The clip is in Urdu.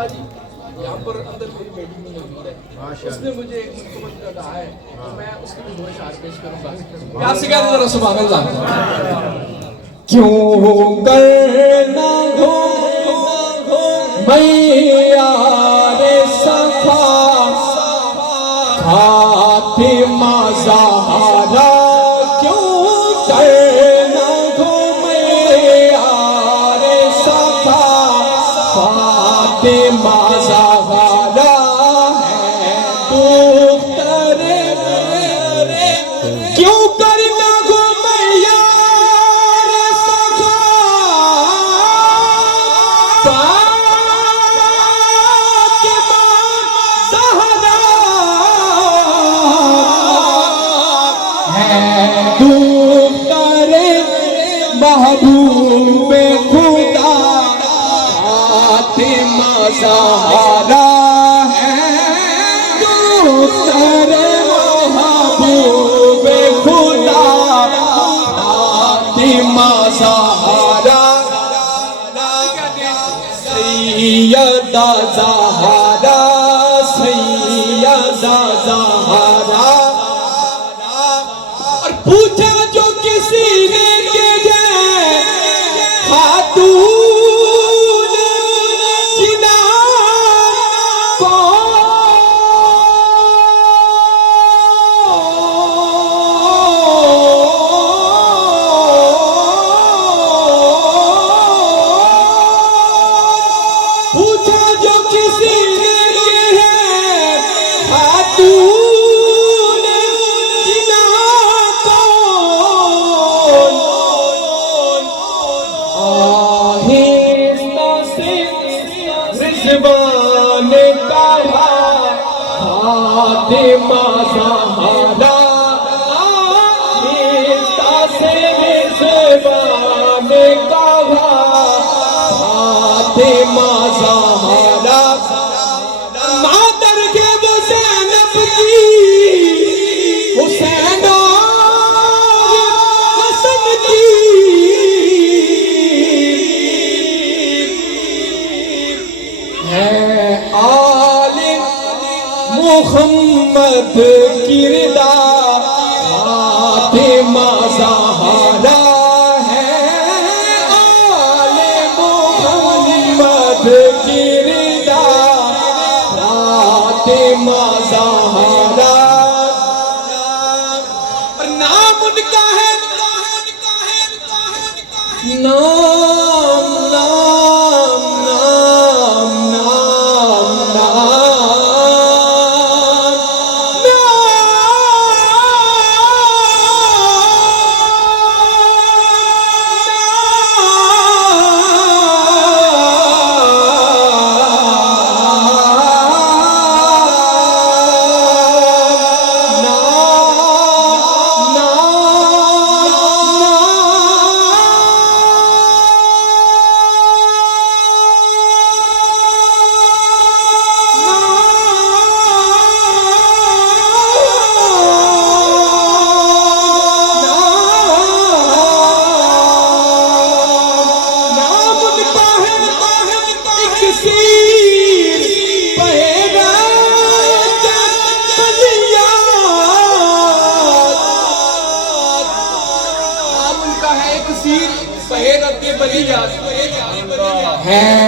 استاد جی یہاں پر اندر میری بیٹی میں موجود ہے، اس نے مجھے ایک منصوبہ کا کہا ہے تو میں اس کی بھی دو اشعار پیش کروں گا. پیار سے کہہ دیں ذرا سبحان اللہ. کیوں کرنا ہو معیار صفا فاطمہ زہرا کیوں کرنا ہو معیار صفا فاطمہ زہرا ہے دختر کیوں کرنا ہو معیار صفا فاطمہ زہرا ہے دختر محبوب خدا فاطمہ زہرا ہے دختر محبوب خدا فاطمہ زہرا سیدہ زہرا سیدہ زہرا. اور پوچھا جو کسی نے کہ یہ خاتون جنان کون پوچھا جو کسی نے کہ ہے خاتون جنان کون آہستہ سے رضوان نے کہا فاطمہ زہرا آہستہ سے رضوان نے کہا فاطمہ زہرا مادر کے وہ زینب کی حسین اور حسن کی ہے آل محمد کردار فاطمہ زہرا ہے آل محمد کردار فاطمہ زہرا. اور نام ان کا ہے نام نام نام نام ہے